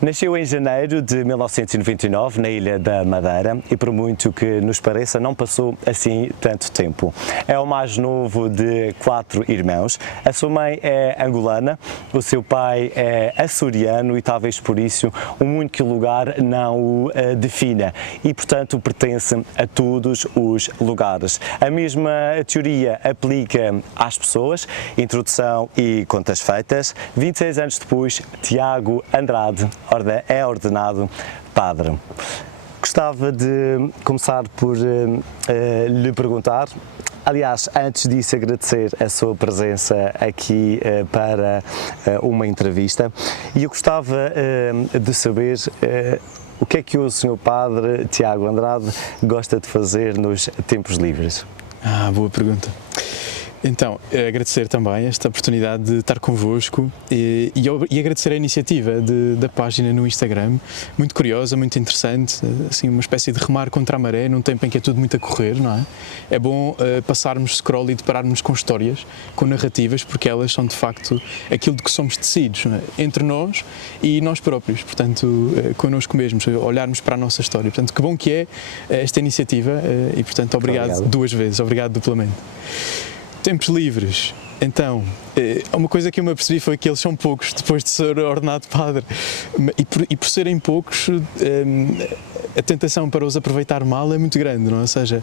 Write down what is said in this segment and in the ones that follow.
Nasceu em janeiro de 1999 na Ilha da Madeira e, por muito que nos pareça, não passou assim tanto tempo. É o mais novo de 4 irmãos. A sua mãe é angolana, o seu pai é açoriano e talvez por isso o único lugar não o defina e, portanto, pertence a todos os lugares. A mesma teoria aplica às pessoas, introdução e contas feitas. 26 anos depois, Tiago Andrade é ordenado padre. Gostava de começar por lhe perguntar, aliás, antes disso agradecer a sua presença aqui para uma entrevista, e eu gostava de saber o que é que o Sr. Padre Tiago Andrade gosta de fazer nos tempos livres. Boa pergunta. Então, agradecer também esta oportunidade de estar convosco e agradecer a iniciativa da página no Instagram, muito curiosa, muito interessante, assim, uma espécie de remar contra a maré, num tempo em que é tudo muito a correr, não é? É bom passarmos scroll e depararmos com histórias, com narrativas, porque elas são de facto aquilo de que somos tecidos, não é? Entre nós e nós próprios, portanto, connosco mesmos, olharmos para a nossa história. Portanto, que bom que é esta iniciativa e, portanto, obrigado duas vezes, obrigado duplamente. Tempos livres, então, uma coisa que eu me apercebi foi que eles são poucos depois de ser ordenado padre e por serem poucos, a tentação para os aproveitar mal é muito grande, não é? Ou seja,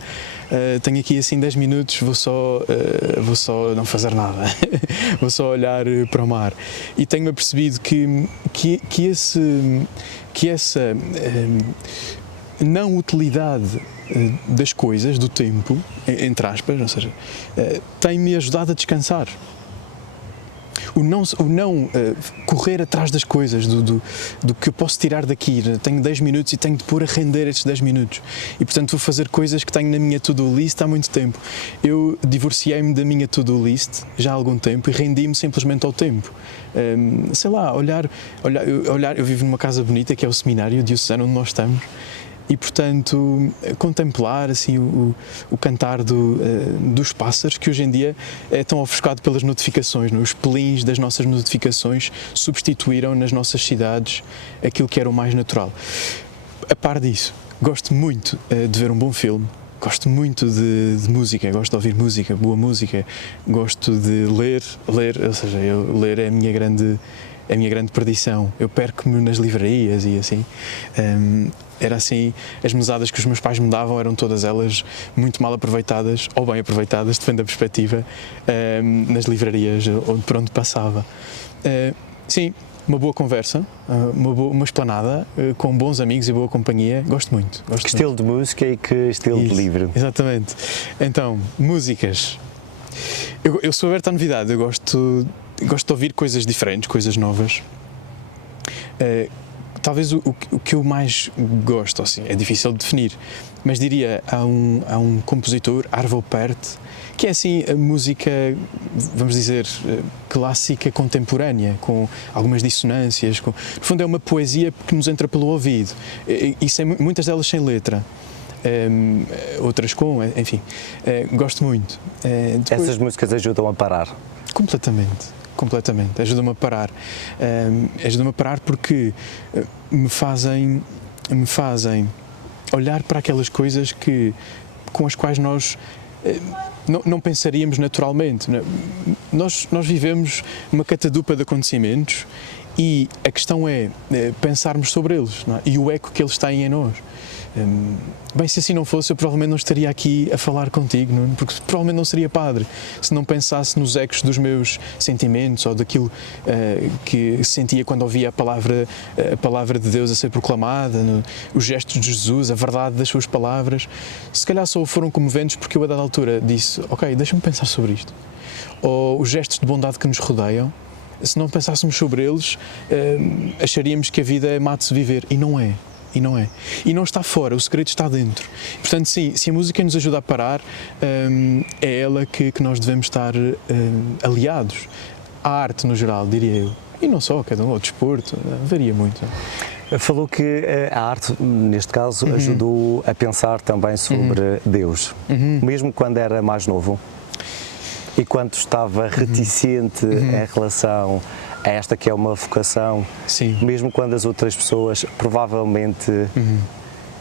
tenho aqui assim 10 minutos, vou só não fazer nada, vou só olhar para o mar e tenho-me apercebido que essa não utilidade das coisas, do tempo, entre aspas, ou seja, tem-me ajudado a descansar. O não correr atrás das coisas, do que eu posso tirar daqui. Tenho 10 minutos e tenho de pôr a render estes 10 minutos. E, portanto, vou fazer coisas que tenho na minha to-do list há muito tempo. Eu divorciei-me da minha to-do list já há algum tempo e rendi-me simplesmente ao tempo. Sei lá, olhar, eu vivo numa casa bonita que é o seminário diocesano onde nós estamos. E, portanto, contemplar assim, o cantar dos pássaros, que hoje em dia é tão ofuscado pelas notificações, não? Os pelins das nossas notificações substituíram nas nossas cidades aquilo que era o mais natural. A par disso, gosto muito de ver um bom filme, gosto muito de música, gosto de ouvir música, boa música, gosto de ler, ou seja, ler é a minha grande perdição. Eu perco-me nas livrarias e assim. Era assim, as mesadas que os meus pais me davam eram todas elas muito mal aproveitadas, ou bem aproveitadas, depende da perspectiva, nas livrarias por onde passava. Sim, uma boa conversa, uma esplanada, com bons amigos e boa companhia, gosto muito. Que estilo de música e que estilo de livro? Exatamente. Então, músicas. Eu sou aberto à novidade, eu gosto de ouvir coisas diferentes, coisas novas. Talvez o que eu mais gosto, assim, é difícil de definir, mas diria, há um compositor, Arvo Pärt, que é assim a música, vamos dizer, clássica contemporânea, com algumas dissonâncias, no fundo é uma poesia que nos entra pelo ouvido, e muitas delas sem letra. Outras com, enfim, gosto muito. Essas músicas ajudam a parar? Completamente, ajuda-me a parar. Ajuda-me a parar porque me fazem olhar para aquelas coisas com as quais nós não pensaríamos naturalmente. Nós vivemos numa catadupa de acontecimentos e a questão é pensarmos sobre eles, não é? E o eco que eles têm em nós. Bem, se assim não fosse, eu provavelmente não estaria aqui a falar contigo, não? Porque provavelmente não seria padre se não pensasse nos ecos dos meus sentimentos ou daquilo que sentia quando ouvia a palavra de Deus a ser proclamada, os gestos de Jesus, a verdade das suas palavras. Se calhar só foram comoventes porque eu, a dada altura, disse: ok, deixa-me pensar sobre isto. Ou os gestos de bondade que nos rodeiam, se não pensássemos sobre eles, acharíamos que a vida é má de se viver, e não é. E não está fora, o segredo está dentro. Portanto, sim, se a música nos ajuda a parar, é ela que nós devemos estar aliados. A arte, no geral, diria eu. E não só, cada um, o desporto, varia muito. Falou que a arte, neste caso, ajudou a pensar também sobre Deus, mesmo quando era mais novo e quando estava reticente em relação é esta que é uma vocação, Sim. mesmo quando as outras pessoas provavelmente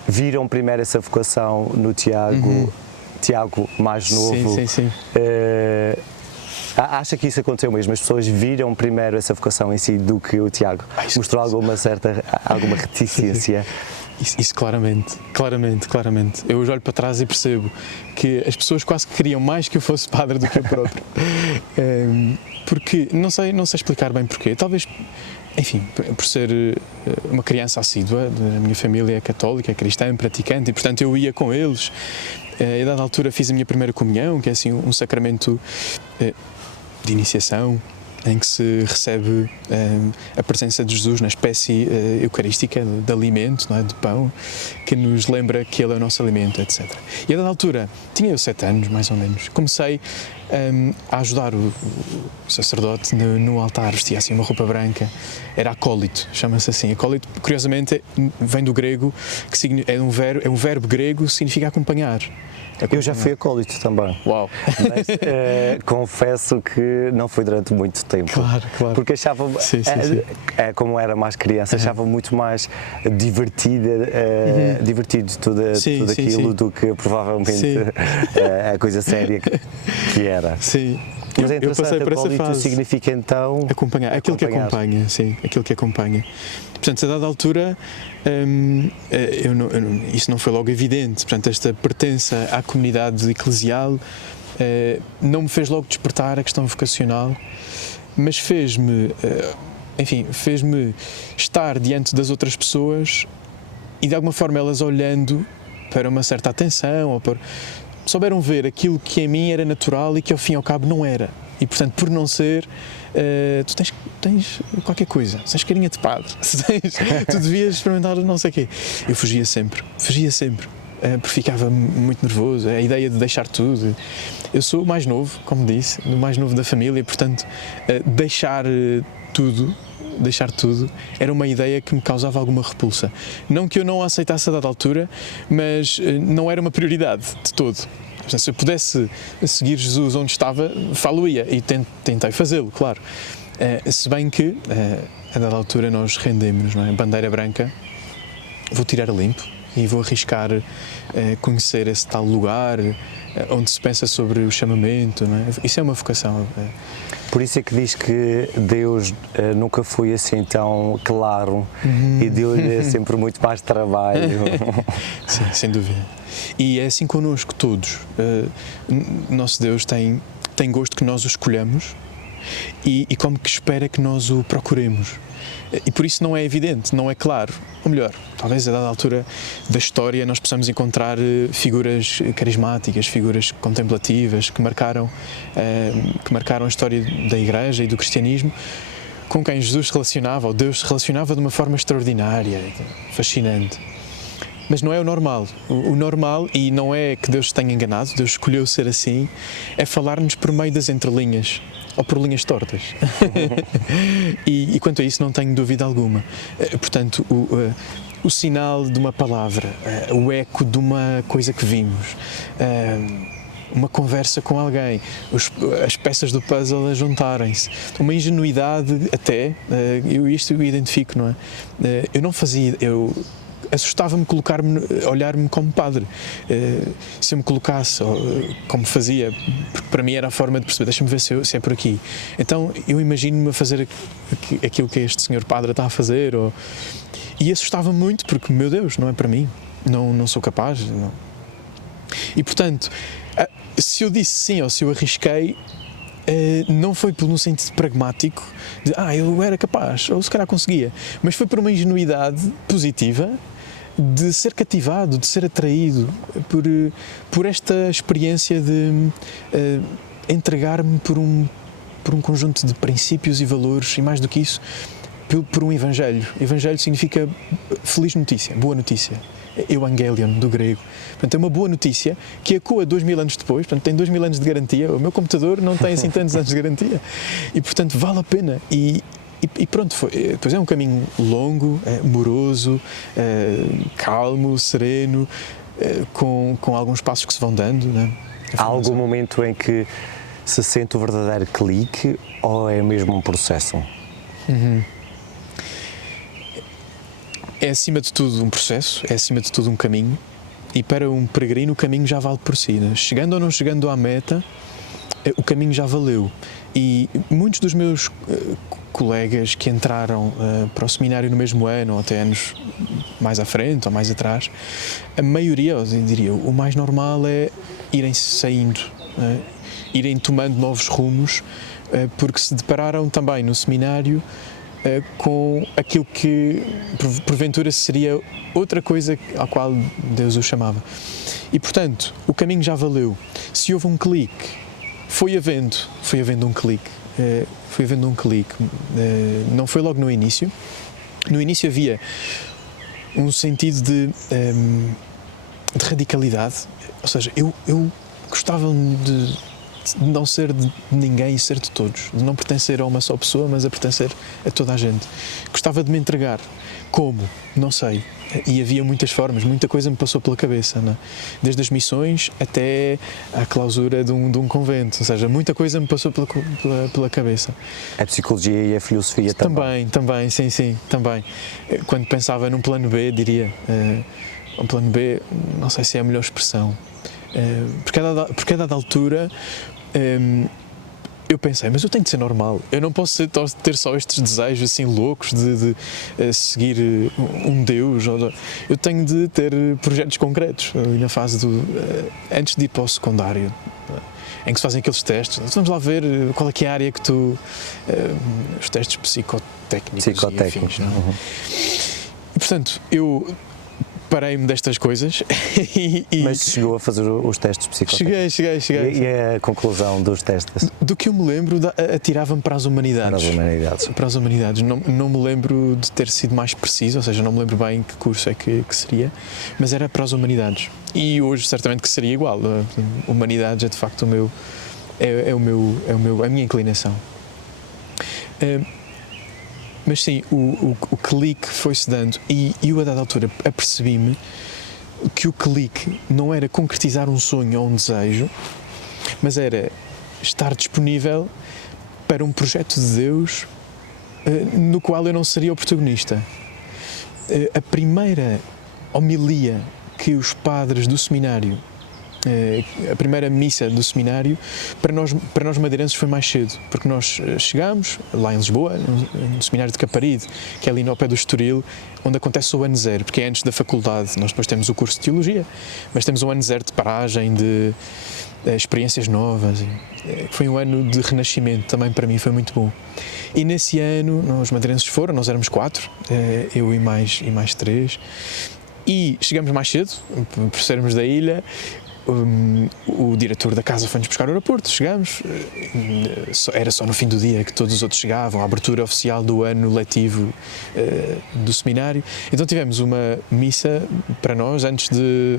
viram primeiro essa vocação no Tiago, Tiago mais novo. Sim. Acha que isso aconteceu mesmo? As pessoas viram primeiro essa vocação em si do que o Tiago mostrou alguma reticência? Isso claramente. Eu hoje olho para trás e percebo que as pessoas quase que queriam mais que eu fosse padre do que eu próprio. Porque, não sei explicar bem porquê, talvez, enfim, por ser uma criança assídua, a minha família é católica, é cristã, praticante, e portanto eu ia com eles. A dada altura fiz a minha primeira comunhão, que é assim um sacramento de iniciação, em que se recebe a presença de Jesus na espécie eucarística de alimento, não é? De pão, que nos lembra que Ele é o nosso alimento, etc. E a dada altura, tinha eu 7 anos, mais ou menos, comecei a ajudar o sacerdote no altar, vestia assim uma roupa branca, era acólito, chama-se assim. Acólito, curiosamente, vem do grego, que é um verbo grego que significa acompanhar. Eu já fui acólito também. Uau! Mas confesso que não foi durante muito tempo. Claro. Porque achava, Sim. como era mais criança, achava muito mais divertido tudo aquilo do que provavelmente a coisa séria que era. Sim. Mas é eu passei por essa acólito fase. significa então... Acompanhar, aquilo que acompanha, sim, aquilo que acompanha. Portanto, a dada altura, isso não foi logo evidente. Portanto, esta pertença à comunidade eclesial não me fez logo despertar a questão vocacional, mas fez-me estar diante das outras pessoas e, de alguma forma, elas olhando para uma certa atenção, ou souberam ver aquilo que em mim era natural e que, ao fim e ao cabo, não era. E, portanto, por não ser, tu tens qualquer coisa, tens carinha de padre, tu devias experimentar não sei o quê. Eu fugia sempre, porque ficava muito nervoso, a ideia de deixar tudo. Eu sou o mais novo, como disse, o mais novo da família, portanto, deixar tudo era uma ideia que me causava alguma repulsa. Não que eu não a aceitasse a dada altura, mas não era uma prioridade de todo. Portanto, se eu pudesse seguir Jesus onde estava, falo-ia, e tentei fazê-lo, claro. Se bem que, a dada altura, nós rendemos, não é? Bandeira branca, vou tirar a limpo e vou arriscar conhecer esse tal lugar onde se pensa sobre o chamamento, não é? Isso é uma vocação. Por isso é que diz que Deus nunca foi assim tão claro e deu-lhe sempre muito mais trabalho. Sim, sem dúvida. E é assim connosco todos. Nosso Deus tem gosto que nós o escolhamos e como que espera que nós o procuremos. E por isso não é evidente, não é claro. Ou melhor, talvez a dada altura da história nós possamos encontrar figuras carismáticas, figuras contemplativas que marcaram a história da Igreja e do cristianismo, com quem Jesus se relacionava, ou Deus se relacionava de uma forma extraordinária, fascinante. Mas não é o normal. O normal, e não é que Deus se tenha enganado, Deus escolheu ser assim, é falar-nos por meio das entrelinhas, ou por linhas tortas. E quanto a isso não tenho dúvida alguma. Portanto, o sinal de uma palavra, o eco de uma coisa que vimos, uma conversa com alguém, as peças do puzzle a juntarem-se, uma ingenuidade até, eu identifico, não é? Eu não fazia... assustava-me olhar-me como padre. Se eu me colocasse, como fazia, porque para mim era a forma de perceber, deixa-me ver se é por aqui. Então eu imagino-me a fazer aquilo que este senhor padre está a fazer, e assustava-me muito, porque, meu Deus, não é para mim, não sou capaz. Não. E portanto, se eu disse sim ou se eu arrisquei, não foi por um sentido pragmático de eu era capaz, ou se calhar conseguia, mas foi por uma ingenuidade positiva de ser cativado, de ser atraído por esta experiência de entregar-me por um conjunto de princípios e valores, e mais do que isso, por um evangelho. Evangelho significa feliz notícia, boa notícia. Evangelion, do grego. Portanto, é uma boa notícia que ecoa 2000 anos depois, portanto, tem 2000 anos de garantia. O meu computador não tem assim tantos anos de garantia. E, portanto, vale a pena. E pronto, pois é um caminho longo, moroso, calmo, sereno, com alguns passos que se vão dando. Né? Há algum momento em que se sente o verdadeiro clique, ou é mesmo um processo? É acima de tudo um processo, é acima de tudo um caminho, e para um peregrino o caminho já vale por si, né? Chegando ou não chegando à meta, o caminho já valeu. E muitos dos meus colegas que entraram para o seminário no mesmo ano, ou até anos mais à frente ou mais atrás, a maioria, eu diria, o mais normal é irem saindo, irem tomando novos rumos, porque se depararam também no seminário com aquilo que porventura seria outra coisa à qual Deus o chamava. E portanto, o caminho já valeu. Se houve um clique, foi havendo um clique. Não foi logo no início. No início havia um sentido de radicalidade, ou seja, eu gostava de não ser de ninguém e ser de todos, de não pertencer a uma só pessoa, mas a pertencer a toda a gente. Gostava de me entregar. Como? Não sei. E havia muitas formas, muita coisa me passou pela cabeça, não é? Desde as missões até à clausura de um convento, ou seja, muita coisa me passou pela cabeça. A psicologia e a filosofia também. Também, sim, também. Quando pensava num plano B, diria, um plano B, não sei se é a melhor expressão, porque a dada altura eu pensei, mas eu tenho de ser normal, eu não posso ter só estes desejos assim loucos de seguir um Deus, eu tenho de ter projetos concretos. Na fase antes de ir para o secundário, em que se fazem aqueles testes, vamos lá ver qual é que é a área que tu... os testes psicotécnicos. E afins, não é? E, portanto, eu parei-me destas coisas Mas chegou a fazer os testes psicotécnicos? Cheguei. E a conclusão dos testes? Do que eu me lembro, atirava-me para as humanidades. Para as humanidades. Não me lembro de ter sido mais preciso, ou seja, não me lembro bem que curso é que seria, mas era para as humanidades. E hoje certamente que seria igual. Humanidades é de facto a minha inclinação. Mas sim, o clique foi-se dando e eu a dada altura apercebi-me que o clique não era concretizar um sonho ou um desejo, mas era estar disponível para um projeto de Deus no qual eu não seria o protagonista. A primeira homilia que os padres do seminário, a primeira missa do seminário, para nós madeirenses foi mais cedo, porque nós chegámos lá em Lisboa, no seminário de Caparide, que é ali no pé do Estoril, onde acontece o ano zero, porque é antes da faculdade. Nós depois temos o curso de Teologia, mas temos o ano zero de paragem, de experiências novas. Foi um ano de renascimento, também para mim foi muito bom. E nesse ano, nós madeirenses nós éramos 4, eu e mais 3, e chegamos mais cedo, por sermos da ilha. O diretor da casa foi-nos buscar ao aeroporto, chegámos, era só no fim do dia que todos os outros chegavam, a abertura oficial do ano letivo do seminário. Então tivemos uma missa para nós antes de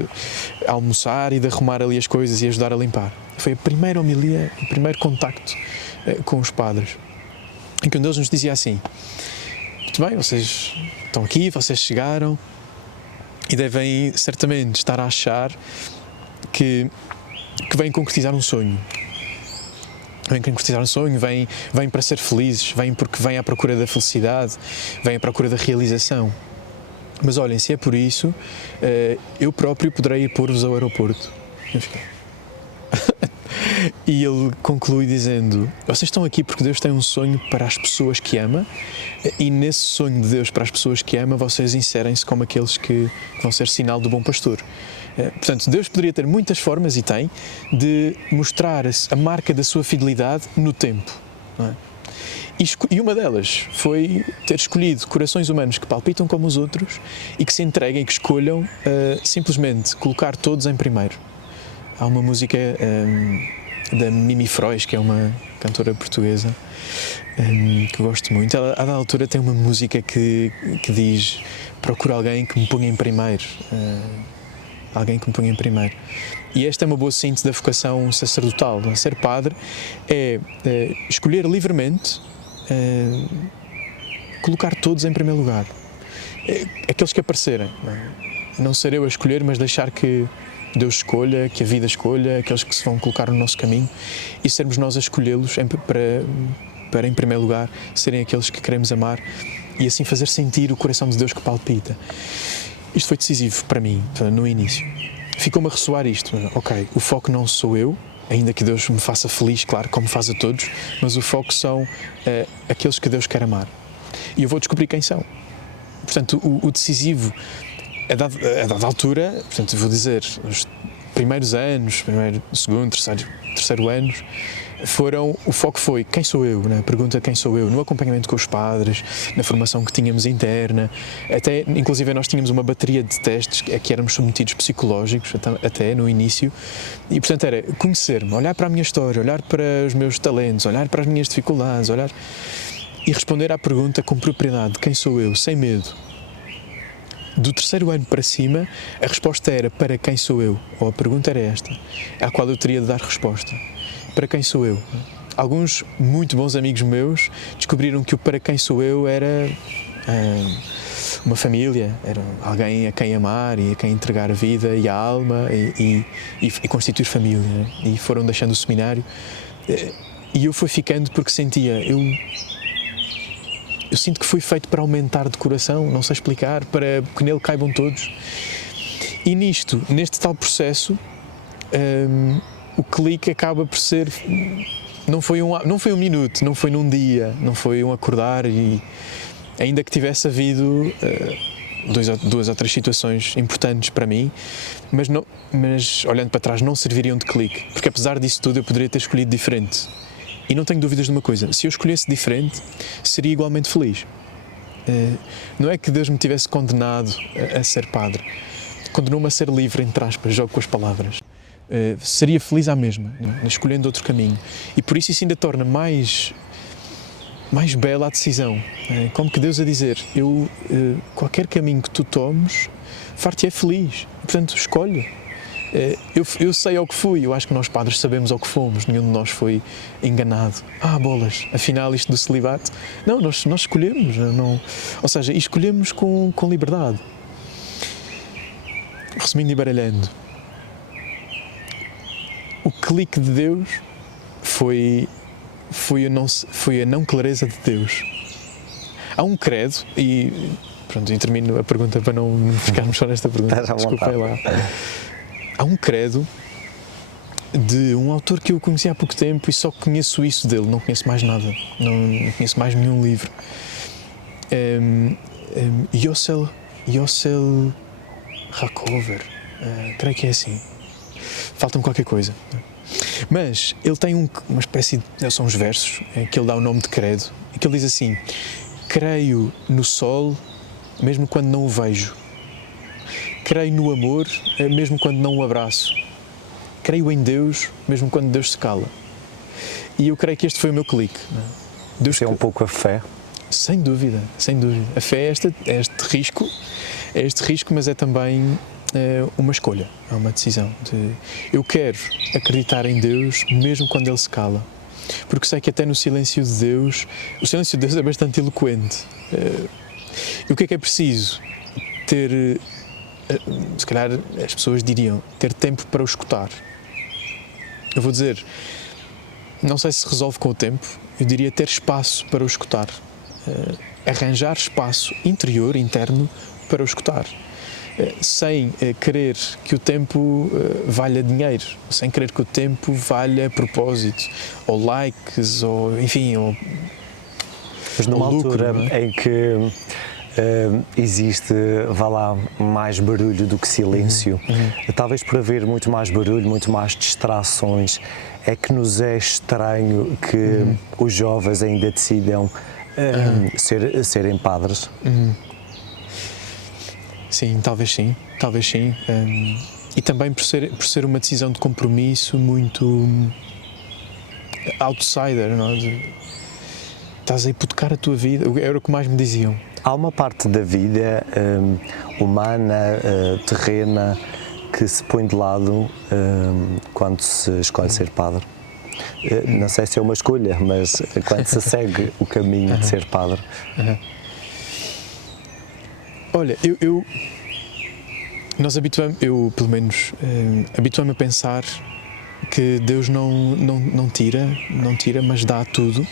almoçar e de arrumar ali as coisas e ajudar a limpar. Foi a primeira homilia, o primeiro contacto com os padres, em que um deles nos dizia assim: muito bem, vocês estão aqui, vocês chegaram e devem certamente estar a achar que vêm concretizar um sonho. Vêm concretizar um sonho, vêm para ser felizes, vêm porque vêm à procura da felicidade, vêm à procura da realização. Mas olhem, se é por isso, eu próprio poderei ir pôr-vos ao aeroporto. E ele conclui dizendo: vocês estão aqui porque Deus tem um sonho para as pessoas que ama, e nesse sonho de Deus para as pessoas que ama, vocês inserem-se como aqueles que vão ser sinal do bom pastor. Portanto, Deus poderia ter muitas formas, e tem, de mostrar a marca da sua fidelidade no tempo, não é? E uma delas foi ter escolhido corações humanos que palpitam como os outros e que se entreguem e que escolham simplesmente colocar todos em primeiro. Há uma música da Mimi Frois, que é uma cantora portuguesa, que eu gosto muito. Ela, a dada altura, tem uma música que diz: procura alguém que me ponha em primeiro. Alguém que me ponha em primeiro. E esta é uma boa síntese da vocação sacerdotal. Ser padre é escolher livremente, colocar todos em primeiro lugar. Aqueles que aparecerem. Não ser eu a escolher, mas deixar que Deus escolha, que a vida escolha, aqueles que se vão colocar no nosso caminho, e sermos nós a escolhê-los para, em primeiro lugar, serem aqueles que queremos amar e assim fazer sentir o coração de Deus que palpita. Isto foi decisivo para mim, no início. Ficou-me a ressoar isto. Ok, o foco não sou eu, ainda que Deus me faça feliz, claro, como faz a todos, mas o foco são aqueles que Deus quer amar. E eu vou descobrir quem são. Portanto, o decisivo, a dada altura, portanto, vou dizer, os primeiros anos, segundo, terceiro anos, o foco foi quem sou eu, né? A pergunta quem sou eu, no acompanhamento com os padres, na formação que tínhamos interna, até, inclusive nós tínhamos uma bateria de testes a que éramos submetidos psicológicos, até no início, e portanto era conhecer-me, olhar para a minha história, olhar para os meus talentos, olhar para as minhas dificuldades, e responder à pergunta com propriedade, quem sou eu, sem medo. Do terceiro ano para cima, a resposta era para quem sou eu, ou a pergunta era esta, à qual eu teria de dar resposta. Para quem sou eu? Alguns muito bons amigos meus descobriram que o para quem sou eu era uma família, era alguém a quem amar e a quem entregar a vida e a alma e constituir família, né? E foram deixando o seminário e eu fui ficando porque sentia, eu sinto que fui feito para aumentar de coração, não sei explicar, para que nele caibam todos. E neste tal processo, o clique acaba por ser, não foi um minuto, não foi num dia, não foi um acordar, e ainda que tivesse havido duas ou três situações importantes para mim, mas olhando para trás não serviriam de clique, porque apesar disso tudo eu poderia ter escolhido diferente. E não tenho dúvidas de uma coisa, se eu escolhesse diferente, seria igualmente feliz. Não é que Deus me tivesse condenado a ser padre, condenou-me a ser livre, entre aspas, jogo com as palavras. Seria feliz à mesma, escolhendo outro caminho. E por isso ainda torna mais bela a decisão. Como que Deus a dizer, qualquer caminho que tu tomes, far-te é feliz. Portanto, escolhe. Eu sei ao que fui, eu acho que nós padres sabemos ao que fomos, nenhum de nós foi enganado. Bolas, afinal isto do celibato. Não, nós escolhemos, ou seja, escolhemos com liberdade. Resumindo e baralhando, o clique de Deus foi a não clareza de Deus. Há um credo, e pronto, e termino a pergunta para não ficarmos só nesta pergunta, desculpem lá. Há um credo de um autor que eu conheci há pouco tempo e só conheço isso dele, não conheço mais nada, não conheço mais nenhum livro. Yossel Rakover, creio que é assim. Falta-me qualquer coisa. Mas ele tem uma espécie de... São os versos que ele dá o nome de credo, e que ele diz assim: creio no sol mesmo quando não o vejo. Creio no amor, mesmo quando não o abraço. Creio em Deus, mesmo quando Deus se cala. E eu creio que este foi o meu clique. Deus é um pouco a fé? Sem dúvida, sem dúvida. A fé é este risco, mas é também uma escolha, é uma decisão. Eu quero acreditar em Deus, mesmo quando Ele se cala. Porque sei que até no silêncio de Deus, o silêncio de Deus é bastante eloquente. E o que é preciso? Ter... se calhar as pessoas diriam ter tempo para o escutar. Eu vou dizer, não sei se resolve com o tempo, eu diria ter espaço para o escutar, arranjar espaço interior, interno, para o escutar, sem querer que o tempo valha dinheiro, sem querer que o tempo valha propósito, ou likes, ou enfim, mas numa altura em que existe, vá lá, mais barulho do que silêncio, talvez por haver muito mais barulho, muito mais distrações, é que nos é estranho que os jovens ainda decidam serem padres. Sim, talvez sim. E também por ser uma decisão de compromisso muito outsider, não é? Estás a hipotecar a tua vida, era o que mais me diziam. Há uma parte da vida humana, terrena, que se põe de lado quando se escolhe ser padre. Não sei se é uma escolha, mas quando se segue o caminho de ser padre. Olha, eu pelo menos, habituei-me a pensar que Deus não tira, mas dá tudo.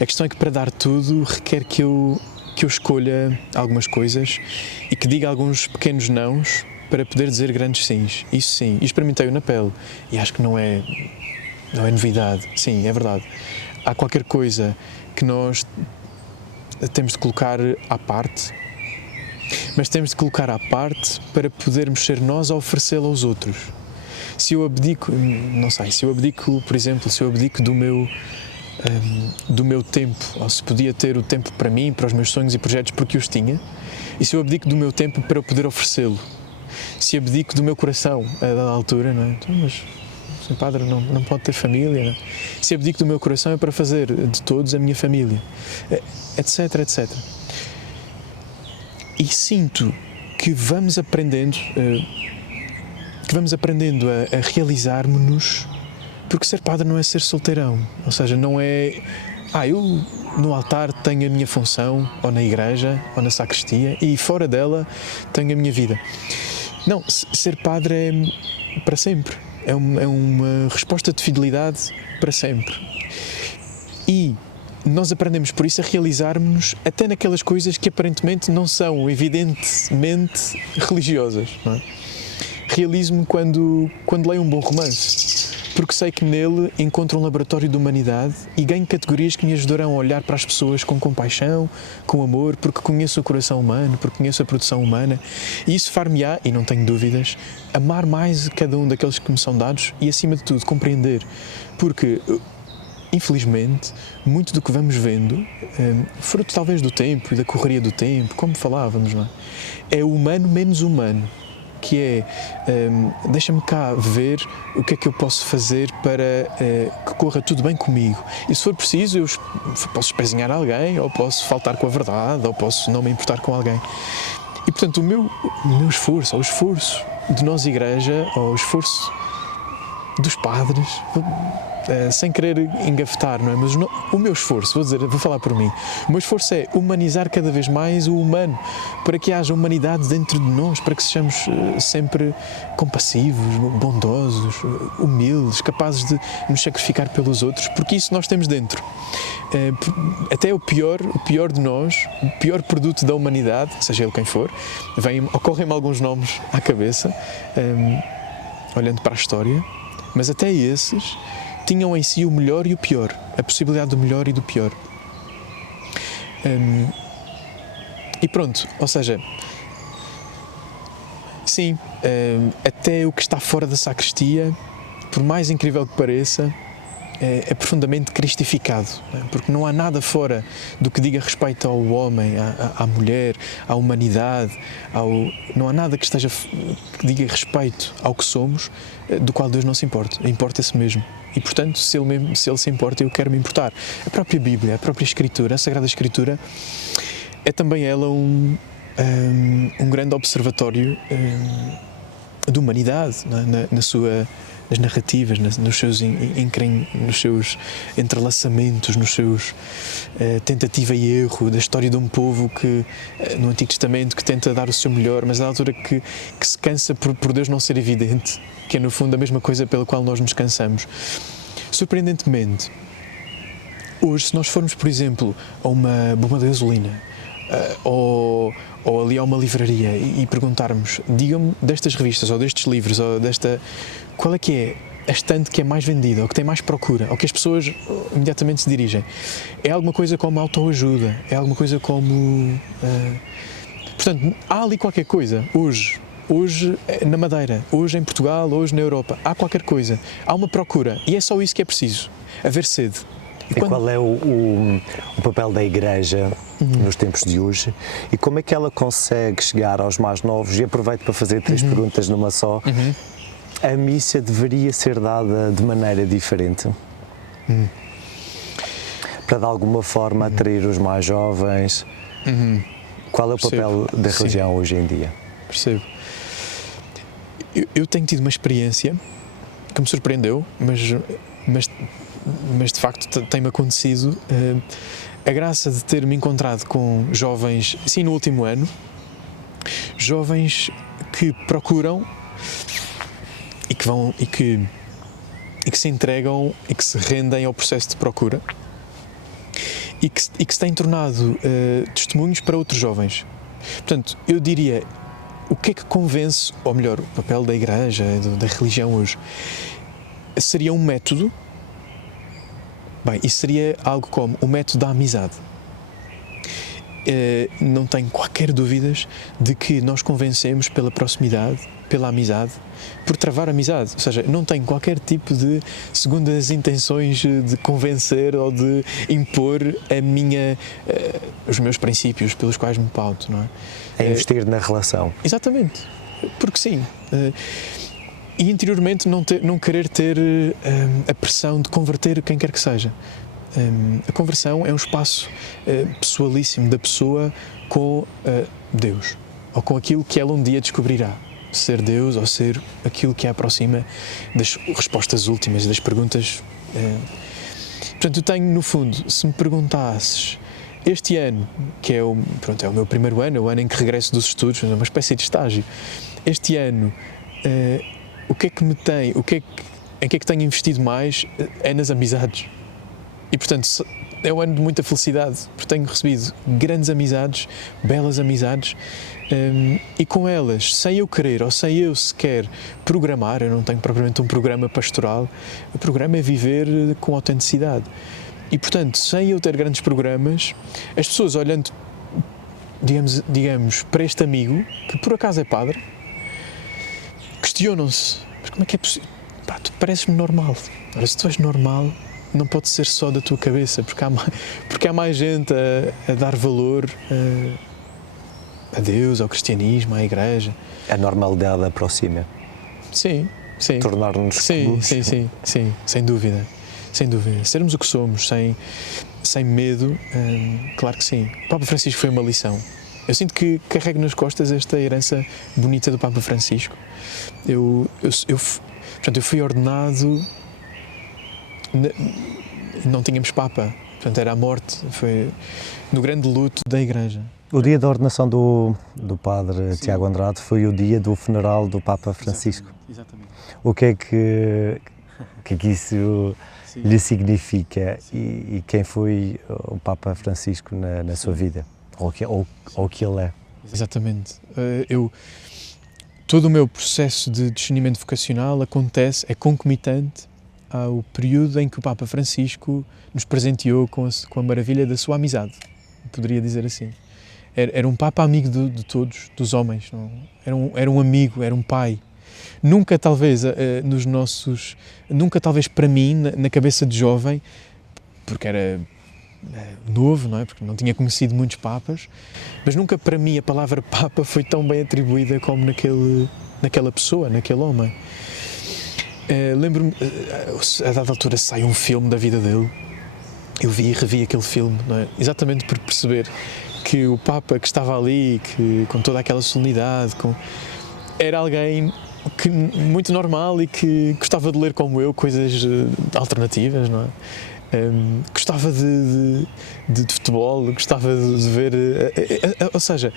A questão é que para dar tudo requer que eu escolha algumas coisas e que diga alguns pequenos nãos para poder dizer grandes sims. Isso sim, experimentei-o na pele e acho que não é novidade. Sim, é verdade. Há qualquer coisa que nós temos de colocar à parte, mas temos de colocar à parte para podermos ser nós a oferecê-lo aos outros. Se eu abdico, por exemplo, do meu tempo, ou se podia ter o tempo para mim, para os meus sonhos e projetos porque os tinha, e se eu abdico do meu tempo para eu poder oferecê-lo, se abdico do meu coração a dada altura, não é? Então, mas o padre não pode ter família, não é? Se abdico do meu coração é para fazer de todos a minha família, etc, etc. E sinto que vamos aprendendo a realizarmos-nos, porque ser padre não é ser solteirão, ou seja, não é eu no altar tenho a minha função, ou na igreja, ou na sacristia, e fora dela tenho a minha vida. Não, ser padre é para sempre, é uma resposta de fidelidade para sempre. E nós aprendemos por isso a realizarmos-nos até naquelas coisas que aparentemente não são evidentemente religiosas, não é? Realizo-me quando leio um bom romance, porque sei que nele encontro um laboratório de humanidade e ganho categorias que me ajudarão a olhar para as pessoas com compaixão, com amor, porque conheço o coração humano, porque conheço a produção humana, e isso far-me-á, e não tenho dúvidas, amar mais cada um daqueles que me são dados e, acima de tudo, compreender, porque infelizmente, muito do que vamos vendo, fruto talvez do tempo e da correria do tempo, como falávamos, não é? É o humano menos humano, que é, deixa-me cá ver o que é que eu posso fazer para que corra tudo bem comigo. E se for preciso, eu posso espezinhar alguém, ou posso faltar com a verdade, ou posso não me importar com alguém. E, portanto, o meu esforço, ou o esforço de nós, Igreja, ou o esforço dos padres, sem querer engafetar, não é? Mas o meu esforço, vou falar por mim, o meu esforço é humanizar cada vez mais o humano, para que haja humanidade dentro de nós, para que sejamos sempre compassivos, bondosos, humildes, capazes de nos sacrificar pelos outros, porque isso nós temos dentro. Até o pior de nós, o pior produto da humanidade, seja ele quem for, ocorrem-me alguns nomes à cabeça, olhando para a história, mas até esses tinham em si o melhor e o pior, a possibilidade do melhor e do pior. E pronto, ou seja, sim, até o que está fora da sacristia, por mais incrível que pareça, é profundamente cristificado, não é? Porque não há nada fora do que diga respeito ao homem, à mulher, à humanidade, não há nada que diga respeito ao que somos, do qual Deus não se importa, importa-se mesmo. E, portanto, se ele se importa, eu quero me importar. A própria Bíblia, a própria Escritura, a Sagrada Escritura, é também ela um grande observatório de humanidade, não é? Nas narrativas, nos seus entrelaçamentos, nos seus tentativa e erro da história de um povo que, no Antigo Testamento, que tenta dar o seu melhor, mas à altura que se cansa por Deus não ser evidente, que é no fundo a mesma coisa pela qual nós nos cansamos. Surpreendentemente, hoje, se nós formos, por exemplo, a uma bomba de gasolina, ou ali a uma livraria e perguntarmos, digam-me destas revistas ou destes livros ou qual é que é a estante que é mais vendida ou que tem mais procura ou que as pessoas imediatamente se dirigem? É alguma coisa como autoajuda, é alguma coisa como portanto, há ali qualquer coisa hoje na Madeira, hoje em Portugal, hoje na Europa, há qualquer coisa, há uma procura e é só isso que é preciso, haver sede. E qual é o papel da Igreja nos tempos de hoje e como é que ela consegue chegar aos mais novos? E aproveito para fazer 3 perguntas numa só. A missa deveria ser dada de maneira diferente? Para de alguma forma atrair os mais jovens? Qual é o papel da religião hoje em dia? Percebo. Eu tenho tido uma experiência que me surpreendeu, mas de facto tem-me acontecido a graça de ter-me encontrado com jovens, sim, no último ano, jovens que procuram e que e que se entregam e que se rendem ao processo de procura e que se têm tornado testemunhos para outros jovens. Portanto, eu diria, o que é que convence, ou melhor, o papel da igreja, da religião hoje, seria um método. Bem, isso seria algo como o método da amizade. Não tenho qualquer dúvidas de que nós convencemos pela proximidade, pela amizade, por travar amizade. Ou seja, não tenho qualquer tipo de segundas intenções de convencer ou de impor os meus princípios pelos quais me pauto, não é? É investir na relação. Exatamente, porque sim. E interiormente não querer ter a pressão de converter quem quer que seja. A conversão é um espaço pessoalíssimo da pessoa com Deus, ou com aquilo que ela um dia descobrirá. Ser Deus ou ser aquilo que a aproxima das respostas últimas, das perguntas. Portanto, eu tenho, no fundo, se me perguntasses, este ano, que é o meu primeiro ano, é o ano em que regresso dos estudos, é uma espécie de estágio, este ano, o que é que em que é que tenho investido mais é nas amizades. E, portanto, é um ano de muita felicidade, porque tenho recebido grandes amizades, belas amizades, e com elas, sem eu querer ou sem eu sequer programar, eu não tenho propriamente um programa pastoral, o programa é viver com autenticidade. E, portanto, sem eu ter grandes programas, as pessoas olhando, digamos, para este amigo, que por acaso é padre, questionam-se, mas como é que é possível? Pá, tu pareces-me normal. Ora, se tu és normal, não pode ser só da tua cabeça, porque há mais gente a dar valor a Deus, ao cristianismo, à igreja. A normalidade aproxima. Sim. Tornar-nos comuns. Sim, sem dúvida. Sem dúvida. Sermos o que somos, sem medo, claro que sim. O Papa Francisco foi uma lição. Eu sinto que carrego nas costas esta herança bonita do Papa Francisco. Portanto, eu fui ordenado, não tínhamos Papa, portanto era a morte, foi no grande luto da Igreja. O dia da ordenação do padre Tiago Andrade foi o dia do funeral do Papa Francisco. Exatamente. O que é que isso lhe significa e quem foi o Papa Francisco na sua vida? Ou o que ele é? Exatamente. Todo o meu processo de discernimento vocacional é concomitante ao período em que o Papa Francisco nos presenteou com a maravilha da sua amizade, poderia dizer assim. Era um Papa amigo de todos, dos homens, não? Era um amigo, era um pai. Nunca talvez para mim, na cabeça de jovem, porque era novo, não é? Porque não tinha conhecido muitos papas, mas nunca para mim a palavra Papa foi tão bem atribuída como naquela pessoa, naquele homem. Lembro-me, a dada altura sai um filme da vida dele, eu vi e revi aquele filme, não é? Exatamente por perceber que o Papa que estava ali, que com toda aquela solenidade, era alguém muito normal e que gostava de ler como eu coisas alternativas, não é? Gostava de futebol, gostava de ver, ou seja,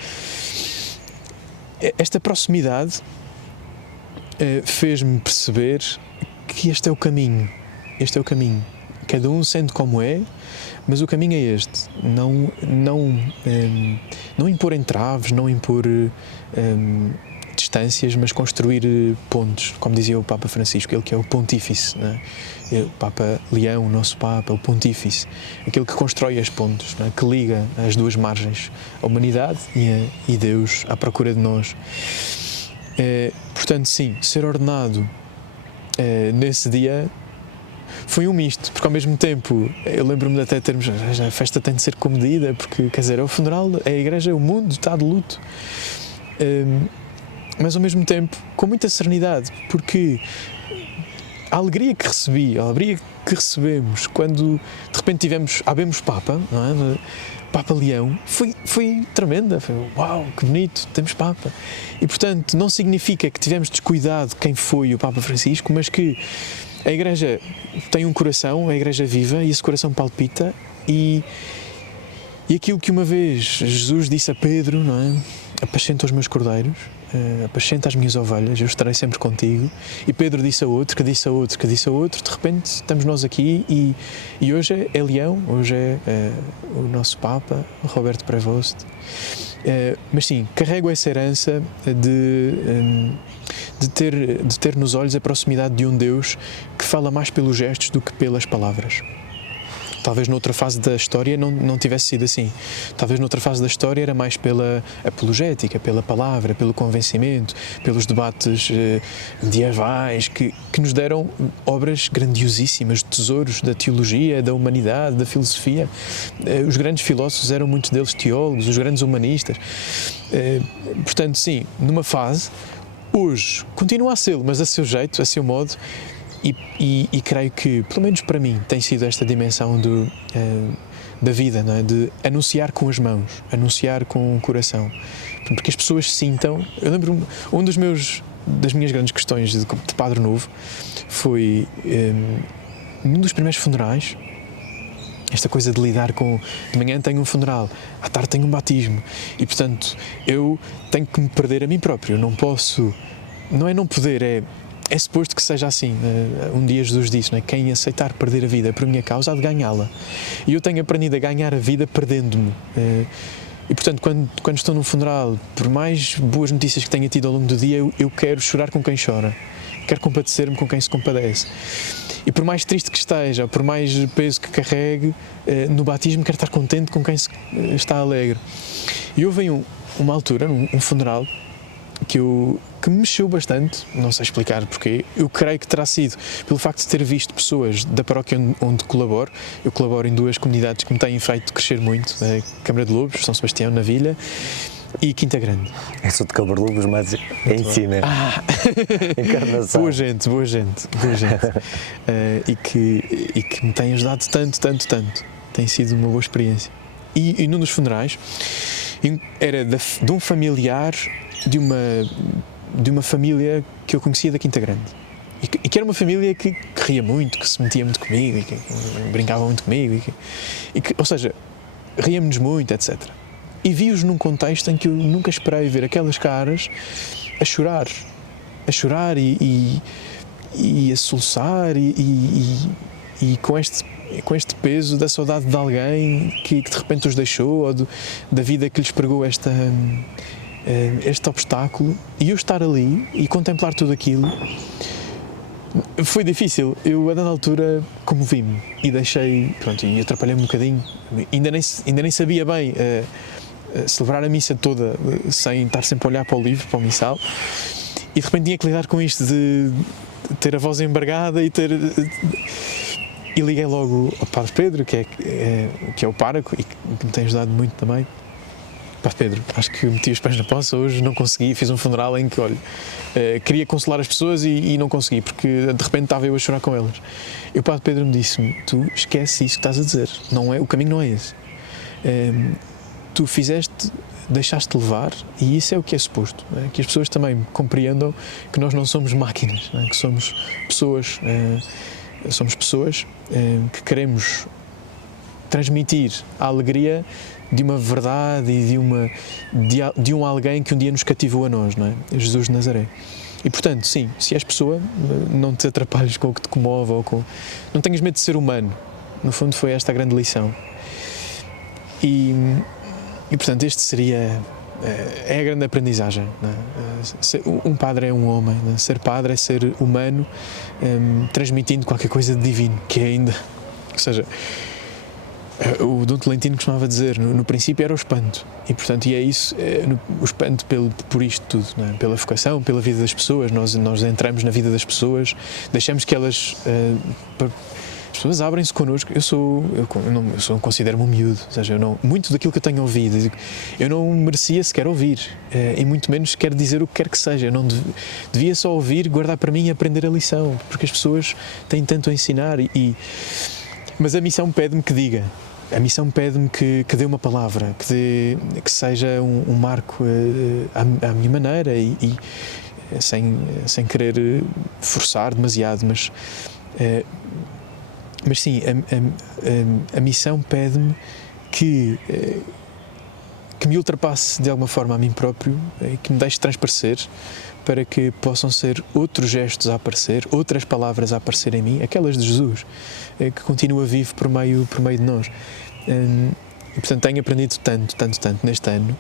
esta proximidade fez-me perceber que este é o caminho, cada um sendo como é, mas o caminho é este, não impor entraves, não impor distâncias, mas construir pontes, como dizia o Papa Francisco, ele que é o pontífice, não é? O Papa Leão, o nosso Papa, o pontífice, aquele que constrói as pontes, não é? Que liga as duas margens, a humanidade e Deus à procura de nós. Portanto, sim, ser ordenado nesse dia foi um misto, porque ao mesmo tempo eu lembro-me de até termos, a festa tem de ser comedida, porque, quer dizer, é o funeral, é a igreja, o mundo está de luto. Mas ao mesmo tempo com muita serenidade, porque a alegria que recebi, a alegria que recebemos quando de repente habemos Papa, não é? Papa Leão, foi tremenda, foi uau, que bonito, temos Papa. E portanto não significa que tivemos descuidado quem foi o Papa Francisco, mas que a Igreja tem um coração, a Igreja viva, e esse coração palpita, e aquilo que uma vez Jesus disse a Pedro, não é? apacenta os meus cordeiros, apacenta as minhas ovelhas, eu estarei sempre contigo. E Pedro disse a outro, que disse a outro, que disse a outro. De repente estamos nós aqui e hoje é Leão, hoje é o nosso Papa, Roberto Prevost. Mas sim, carrego essa herança de ter nos olhos a proximidade de um Deus que fala mais pelos gestos do que pelas palavras. Talvez noutra fase da história não tivesse sido assim. Talvez noutra fase da história era mais pela apologética, pela palavra, pelo convencimento, pelos debates medievais que nos deram obras grandiosíssimas, tesouros da teologia, da humanidade, da filosofia. Os grandes filósofos eram muitos deles teólogos, os grandes humanistas. Portanto, sim, numa fase, hoje continua a ser, mas a seu jeito, a seu modo. E creio que, pelo menos para mim, tem sido esta dimensão da vida, não é? De anunciar com as mãos, anunciar com o coração, porque as pessoas sintam. Eu lembro-me, das minhas grandes questões de Padre Novo foi num dos primeiros funerais. Esta coisa de lidar com, de manhã tenho um funeral, à tarde tenho um batismo, e portanto eu tenho que me perder a mim próprio. Eu não posso, não é não poder, é suposto que seja assim. Um dia Jesus disse, não é? Quem aceitar perder a vida por minha causa há de ganhá-la. E eu tenho aprendido a ganhar a vida perdendo-me. E portanto, quando estou num funeral, por mais boas notícias que tenha tido ao longo do dia, eu quero chorar com quem chora. Quero compadecer-me com quem se compadece. E por mais triste que esteja, por mais peso que carregue, no batismo quero estar contente com quem está alegre. E houve uma altura, num funeral, que me mexeu bastante, não sei explicar porquê. Eu creio que terá sido pelo facto de ter visto pessoas da paróquia onde colaboro. Eu colaboro em duas comunidades que me têm feito crescer muito, a Câmara de Lobos, São Sebastião, na Vila, e Quinta Grande. Eu sou de Cabarlubos, mas é em cima. Encarnação. Boa gente. E que me tem ajudado tanto. Tem sido uma boa experiência. E num dos funerais era de um familiar de uma família que eu conhecia da Quinta Grande. E que era uma família que ria muito, que se metia muito comigo, e que brincava muito comigo, ou seja, ríamos-nos muito, etc. E vi-os num contexto em que eu nunca esperei ver aquelas caras a chorar e a soluçar e com este peso da saudade de alguém que de repente os deixou, ou da vida que lhes pregou este obstáculo, e eu estar ali e contemplar tudo aquilo foi difícil. Eu, a dada altura, comovi-me e deixei, e atrapalhei-me um bocadinho. Ainda nem sabia bem celebrar a missa toda sem estar sempre a olhar para o livro, para o missal, e de repente tinha que lidar com isto de ter a voz embargada e liguei logo ao Padre Pedro, que é o pároco e que me tem ajudado muito também. Padre Pedro, acho que meti os pés na poça hoje, não consegui, fiz um funeral em que, queria consolar as pessoas e não consegui, porque de repente estava eu a chorar com elas. E o Padre Pedro me disse-me, tu esquece isso que estás a dizer, o caminho não é esse. Tu deixaste-te levar, e isso é o que é suposto, que as pessoas também compreendam que nós não somos máquinas, que somos pessoas, que queremos transmitir a alegria de uma verdade e de um alguém que um dia nos cativou a nós, não é? Jesus de Nazaré. E portanto, sim, se és pessoa, não te atrapalhes com o que te comove, não tenhas medo de ser humano. No fundo foi esta a grande lição. E portanto este seria a grande aprendizagem, não é? Um padre é um homem, não é? Ser padre é ser humano, transmitindo qualquer coisa de divino, que é ainda, ou seja, o Dom Tolentino costumava dizer, no princípio era o espanto, e portanto é isso, o espanto por isto tudo, não é? Pela vocação, pela vida das pessoas. Nós entramos na vida das pessoas, deixamos que elas as pessoas abrem-se connosco. Eu considero-me um miúdo, ou seja, muito daquilo que eu tenho ouvido, eu não merecia sequer ouvir, e muito menos quero dizer o que quer que seja. Eu não devia só ouvir, guardar para mim e aprender a lição, porque as pessoas têm tanto a ensinar, mas a missão pede-me que diga. A missão pede-me que dê uma palavra, que seja um marco à minha maneira e sem querer forçar demasiado, mas sim, a missão pede-me que que me ultrapasse de alguma forma a mim próprio, que me deixe transparecer, para que possam ser outros gestos a aparecer, outras palavras a aparecer em mim, aquelas de Jesus, que continua vivo por meio de nós. E portanto tenho aprendido tanto neste ano,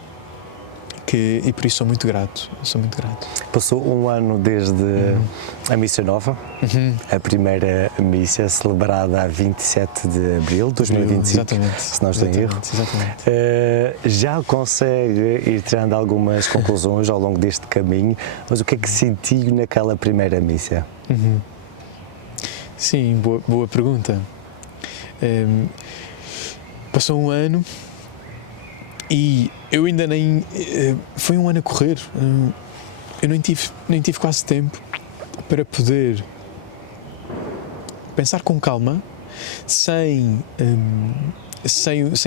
e por isso sou muito grato. Passou um ano desde a Missa Nova, a primeira missa celebrada a 27 de abril de 2025, exatamente, se não estou em erro. Exatamente. Já consegue ir tirando algumas conclusões ao longo deste caminho, mas o que é que sentiu naquela primeira missa? Sim, boa pergunta. Passou um ano e eu ainda nem... Foi um ano a correr. Eu nem tive quase tempo para poder pensar com calma, sem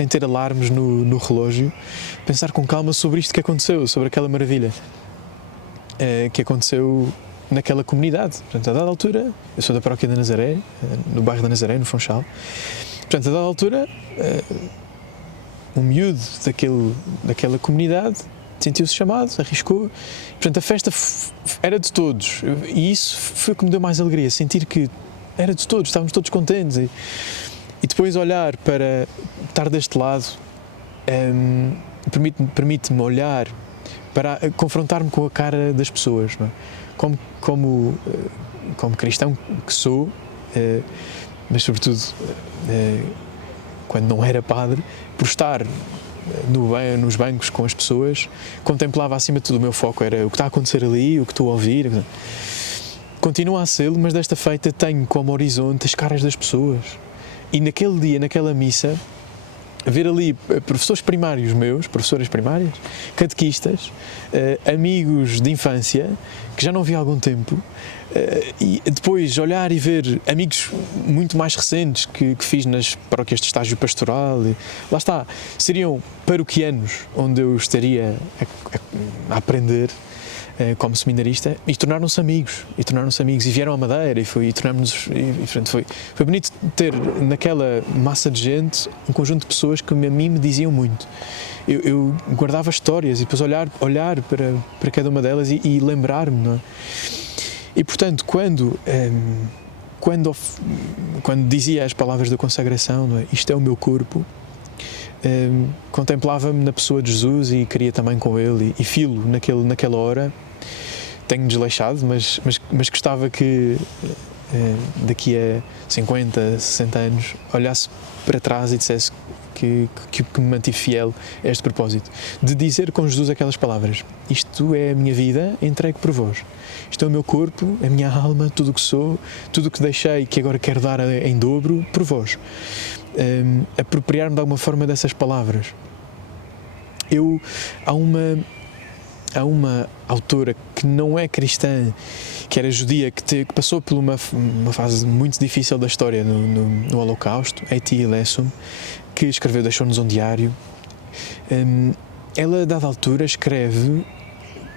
ter alarmes no relógio, pensar com calma sobre isto que aconteceu, sobre aquela maravilha que aconteceu naquela comunidade. Portanto, a dada altura, eu sou da paróquia da Nazaré, no bairro da Nazaré, no Funchal. Portanto, a dada altura, um miúdo daquela comunidade sentiu-se chamado, arriscou. Portanto, a festa era de todos, e isso foi o que me deu mais alegria, sentir que era de todos, estávamos todos contentes. E depois olhar para estar deste lado permite-me olhar, para confrontar-me com a cara das pessoas, não é? Como cristão que sou, mas sobretudo quando não era padre, por estar nos bancos com as pessoas, contemplava acima de tudo, o meu foco era o que está a acontecer ali, o que estou a ouvir. Continua a ser, mas desta feita tenho como horizonte as caras das pessoas. E naquele dia, naquela missa, ver ali professores primários meus, professoras primárias, catequistas, amigos de infância, que já não vi há algum tempo, e depois olhar e ver amigos muito mais recentes que fiz nas paróquias de estágio pastoral, e lá está, seriam paroquianos onde eu estaria a aprender como seminarista, e tornaram-se amigos e vieram à Madeira e tornámos-nos, foi bonito ter naquela massa de gente um conjunto de pessoas que a mim me diziam muito. Eu guardava histórias e depois olhar para cada uma delas e lembrar-me, não é? E portanto, quando dizia as palavras da consagração, não é? Isto é o meu corpo, contemplava-me na pessoa de Jesus e queria também com ele, e filo naquela hora. Tenho desleixado, mas gostava que daqui a 50, 60 anos olhasse para trás e dissesse que me mantive fiel a este propósito, de dizer com Jesus aquelas palavras: isto é a minha vida entregue por vós, isto é o meu corpo, a minha alma, tudo o que sou, tudo o que deixei, que agora quero dar em dobro por vós. Apropriar-me de alguma forma dessas palavras. Há uma autora que não é cristã, que era judia, que passou por uma fase muito difícil da história no Holocausto, Etty Hillesum, que escreveu, deixou-nos um diário. Ela, a dada altura, escreve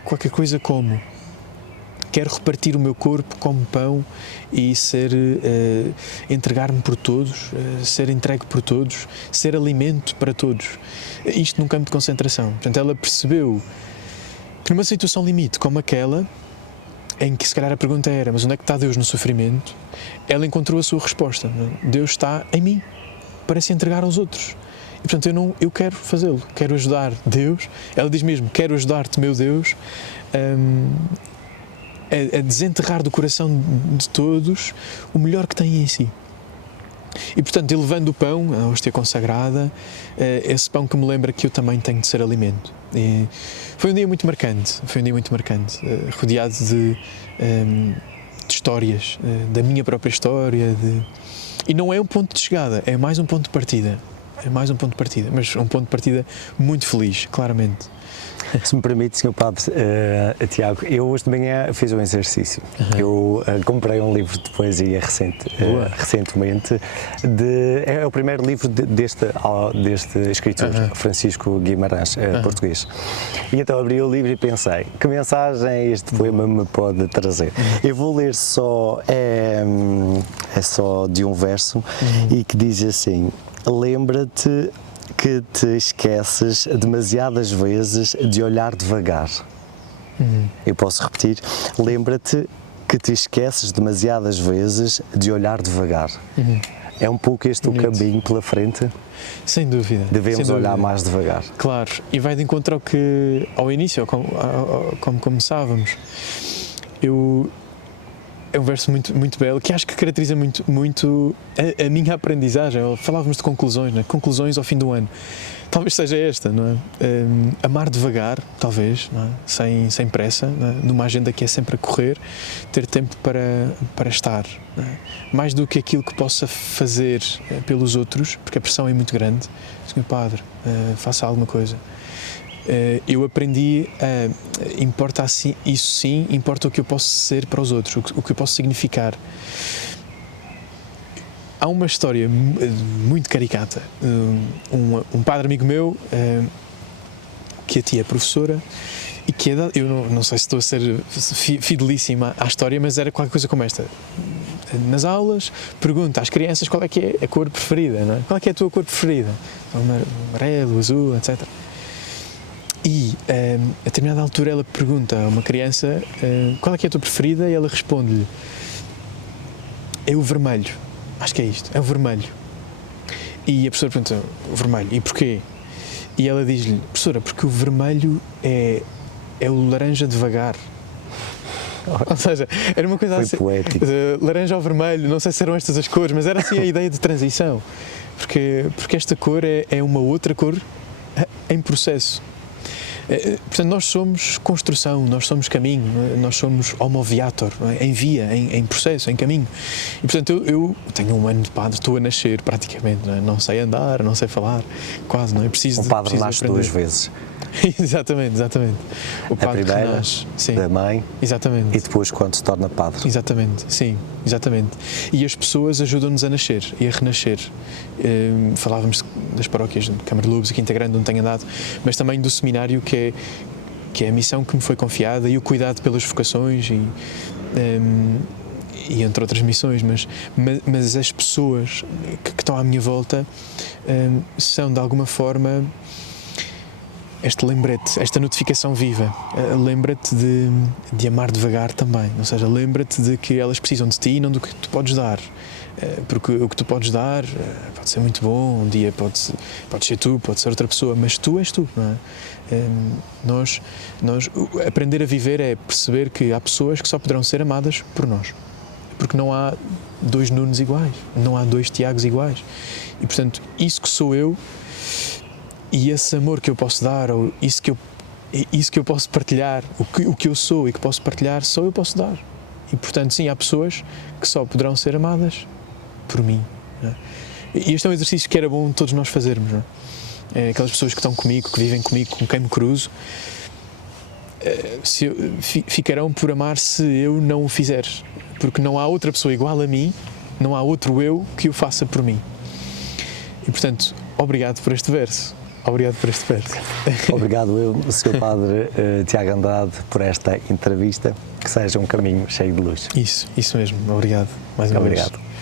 qualquer coisa como: quero repartir o meu corpo como pão e entregar-me por todos, ser entregue por todos, ser alimento para todos. Isto num campo de concentração. Portanto, ela percebeu que numa situação limite como aquela, em que se calhar a pergunta era: mas onde é que está Deus no sofrimento? Ela encontrou a sua resposta: Deus está em mim, para se entregar aos outros. E portanto eu quero fazê-lo, quero ajudar Deus. Ela diz mesmo: quero ajudar-te, meu Deus, a desenterrar do coração de todos o melhor que tem em si. E portanto, elevando o pão, a hóstia consagrada, esse pão que me lembra que eu também tenho de ser alimento. E foi um dia muito marcante, rodeado de histórias, da minha própria história, e não é um ponto de chegada, é mais um ponto de partida. Mas um ponto de partida muito feliz, claramente. Se me permite, Sr. Padre Tiago, eu hoje de manhã fiz um exercício. Eu comprei um livro de poesia recentemente. É o primeiro livro deste escritor, Francisco Guimarães, português. E então abri o livro e pensei: que mensagem este poema me pode trazer? Eu vou ler só de um verso, e que diz assim: lembra-te que te esqueces demasiadas vezes de olhar devagar. Eu posso repetir. Lembra-te que te esqueces demasiadas vezes de olhar devagar. É um pouco este o caminho pela frente? Sem dúvida. Devemos sem olhar dúvida. mais devagar. Claro, e vai de encontro ao início, como começávamos. É um verso muito belo, que acho que caracteriza muito a minha aprendizagem. Falávamos de conclusões, né? Conclusões ao fim do ano. Talvez seja esta, não é? Amar devagar, talvez, não é? Sem pressa, não é? Numa agenda que é sempre a correr, ter tempo para estar. Não é? Mais do que aquilo que possa fazer pelos outros, porque a pressão é muito grande. Senhor Padre, faça alguma coisa. Eu aprendi importa assim, isso sim, importa o que eu posso ser para os outros, o que eu posso significar. Há uma história muito caricata. Um padre amigo meu, que a tia é professora, e que eu não sei se estou a ser fidelíssima à história, mas era qualquer coisa como esta. Nas aulas, pergunta às crianças qual é que é a cor preferida, não é? Qual é que é a tua cor preferida? Amarelo, azul, etc. E a determinada altura ela pergunta a uma criança qual é que é a tua preferida, e ela responde-lhe: é o vermelho. Acho que é isto, é o vermelho. E a professora pergunta: o vermelho, e porquê? E ela diz-lhe: professora, porque o vermelho é o laranja devagar. Ou seja, era uma coisa Foi assim, poético. laranja ao vermelho, não sei se eram estas as cores, mas era assim a ideia de transição, porque esta cor é uma outra cor em processo. Portanto, nós somos construção, nós somos caminho, nós somos homo viator, em via, em processo, em caminho. E portanto eu tenho um ano de padre, estou a nascer praticamente, não sei andar, não sei falar, quase, não é? Preciso Um padre nasce duas vezes. Exatamente. O A padre primeira, renasce, sim. da mãe, Exatamente. e depois quando se torna padre. Exatamente, sim, exatamente. E as pessoas ajudam-nos a nascer e a renascer. Falávamos das paróquias de Câmara de Lobos e Quinta Grande, onde tenho andado, mas também do seminário, que é a missão que me foi confiada, e o cuidado pelas vocações e entre outras missões, mas as pessoas que estão à minha volta são de alguma forma este lembrete, esta notificação viva. Lembra-te de amar devagar também, ou seja, lembra-te de que elas precisam de ti e não do que tu podes dar, porque o que tu podes dar pode ser muito bom, um dia pode ser tu, pode ser outra pessoa, mas tu és tu, não é? Nós aprender a viver é perceber que há pessoas que só poderão ser amadas por nós, porque não há dois Nunos iguais, não há dois Tiagos iguais, e portanto isso que sou eu, e esse amor que eu posso dar, ou isso que eu posso partilhar, o que eu sou e que posso partilhar, só eu posso dar. E portanto, sim, há pessoas que só poderão ser amadas por mim, não é? E este é um exercício que era bom todos nós fazermos, não é? Aquelas pessoas que estão comigo, que vivem comigo, com quem me cruzo, ficarão por amar se eu não o fizer, porque não há outra pessoa igual a mim, não há outro eu que o faça por mim. E portanto, obrigado por este verso. Obrigado por este verso. Obrigado eu, Sr. Padre Tiago Andrade, por esta entrevista. Que seja um caminho cheio de luz. Isso mesmo. Obrigado mais uma vez. Obrigado.